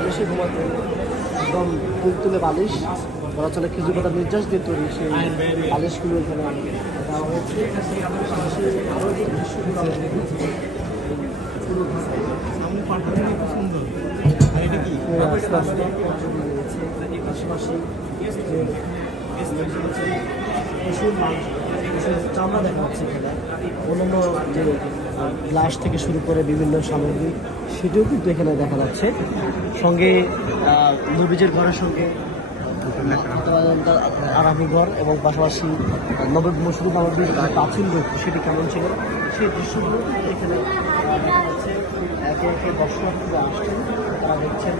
বালিশে ঘুমাতেন, একদম তুলতুলে বালিশ, বলা চলে কিছু কথা নির্যাস দিয়ে তৈরি সেই বালিশগুলো এখানে দেওয়া হয়েছে। আরও যে দৃশ্যগুলো আমরা দেখেছি পুরো আস্তে আস্তে পাশাপাশি পশুর মাংস, পশুর চামড়া দেখা যাচ্ছে এখানে, অন্যান্য যে গ্লাস থেকে শুরু করে বিভিন্ন সামগ্রী সেটাও কিন্তু এখানে দেখা যাচ্ছে। সঙ্গে নবীজের ঘরের সঙ্গে আরামি ঘর এবং পাশাপাশি নবী মসজিদ নববীর প্রাচীন রূপ সেটি কেমন ছিল সেই দৃশ্যগুলো কিন্তু এখানে দেখা যাচ্ছে। একে একে দর্শনার্থীরা আসছেন, তারা দেখছেন